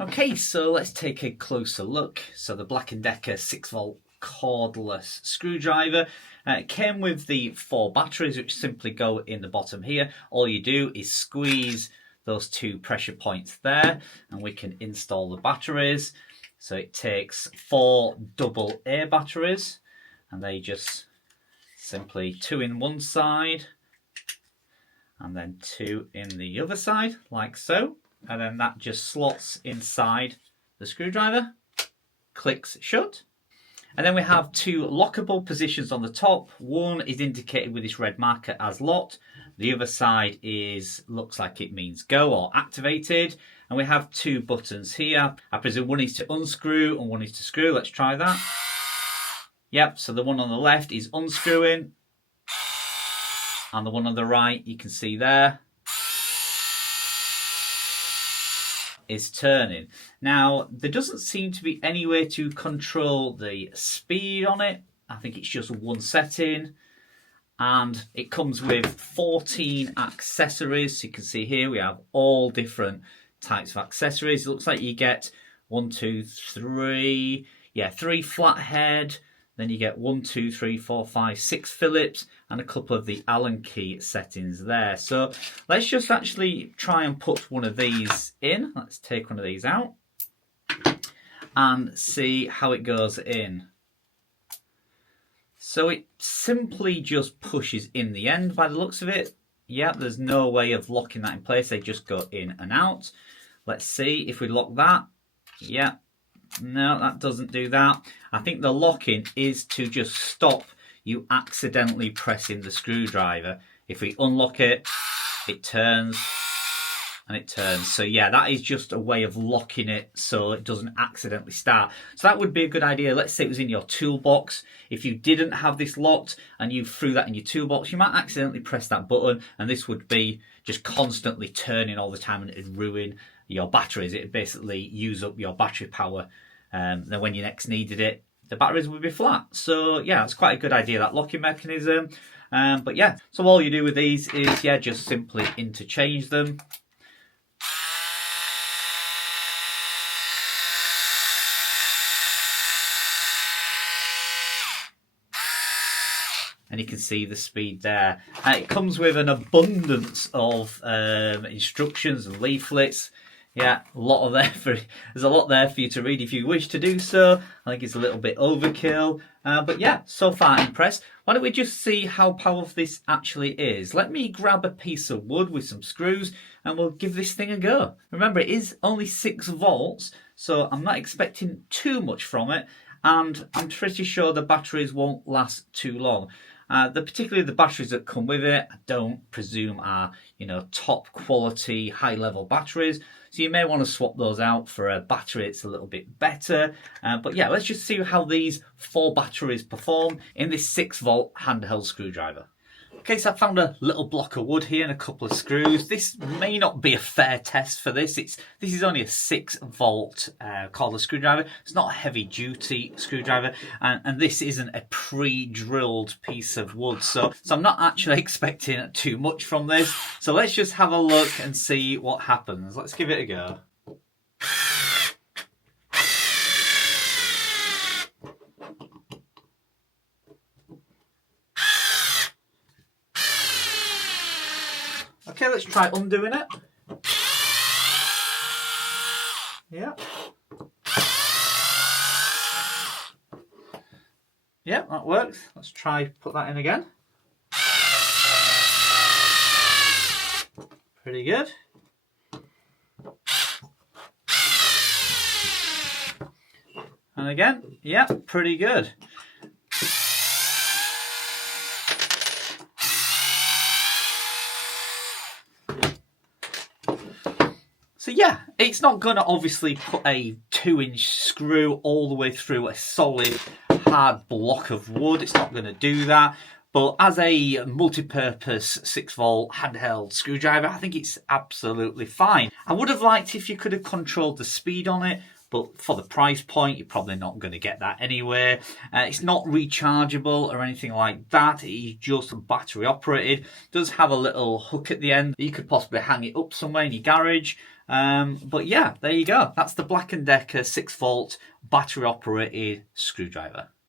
Okay, so let's take a closer look. So the Black & Decker 6V cordless screwdriver came with the 4 batteries, which simply go in the bottom here. All you do is squeeze those 2 pressure points there, and we can install the batteries. So it takes 4 AA batteries, and they just simply 2 in one side and then 2 in the other side, like so. And then that just slots inside the screwdriver, clicks shut. And then we have 2 lockable positions on the top. One is indicated with this red marker as locked. The other side looks like it means go or activated. And we have 2 buttons here. I presume one is to unscrew and one is to screw. Let's try that. Yep, so the one on the left is unscrewing. And the one on the right, you can see there, is turning. Now, there doesn't seem to be any way to control the speed on it. I think it's just one setting. And it comes with 14 accessories. So you can see here we have all different types of accessories. It looks like you get 3 flathead. Then you get 6 Phillips and a couple of the Allen key settings there. So let's just actually try and put one of these in. Let's take one of these out and see how it goes in. So it simply just pushes in the end by the looks of it. Yeah, there's no way of locking that in place. They just go in and out. Let's see if we lock that. Yeah. No, that doesn't do that. I think the locking is to just stop you accidentally pressing the screwdriver. If we unlock it, it turns and it turns. So yeah, that is just a way of locking it so it doesn't accidentally start. So that would be a good idea. Let's say it was in your toolbox. If you didn't have this locked and you threw that in your toolbox, you might accidentally press that button and this would be just constantly turning all the time and it'd ruin your batteries. It'd basically use up your battery power. Then when you next needed it, the batteries would be flat. So yeah, it's quite a good idea, that locking mechanism. But yeah, so all you do with these is just simply interchange them. And you can see the speed there. It comes with an abundance of instructions and leaflets. Yeah, there's a lot there for you to read if you wish to do so. I think it's a little bit overkill. But yeah, so far impressed. Why don't we just see how powerful this actually is? Let me grab a piece of wood with some screws and we'll give this thing a go. Remember, it is only 6 volts, so I'm not expecting too much from it. And I'm pretty sure the batteries won't last too long. Particularly the batteries that come with it, I don't presume are, top quality, high level batteries. So you may want to swap those out for a battery that's a little bit better. But yeah, let's just see how these 4 batteries perform in this 6V handheld screwdriver. Okay, so I found a little block of wood here and a couple of screws. This may not be a fair test for this. This is only a 6V cordless screwdriver. It's not a heavy duty screwdriver, and this isn't a pre-drilled piece of wood. So I'm not actually expecting too much from this. So let's just have a look and see what happens. Let's give it a go. Okay, let's try undoing it. Yeah. Yeah, that works. Let's try put that in again. Pretty good. And again, yeah, pretty good. So yeah, it's not going to obviously put a 2-inch screw all the way through a solid hard block of wood. It's not going to do that. But as a multi-purpose 6V handheld screwdriver, I think it's absolutely fine. I would have liked if you could have controlled the speed on it, but for the price point, you're probably not going to get that anyway. It's not rechargeable or anything like that. It's just battery operated. It does have a little hook at the end. You could possibly hang it up somewhere in your garage. But yeah, there you go. That's the Black & Decker 6-volt battery operated screwdriver.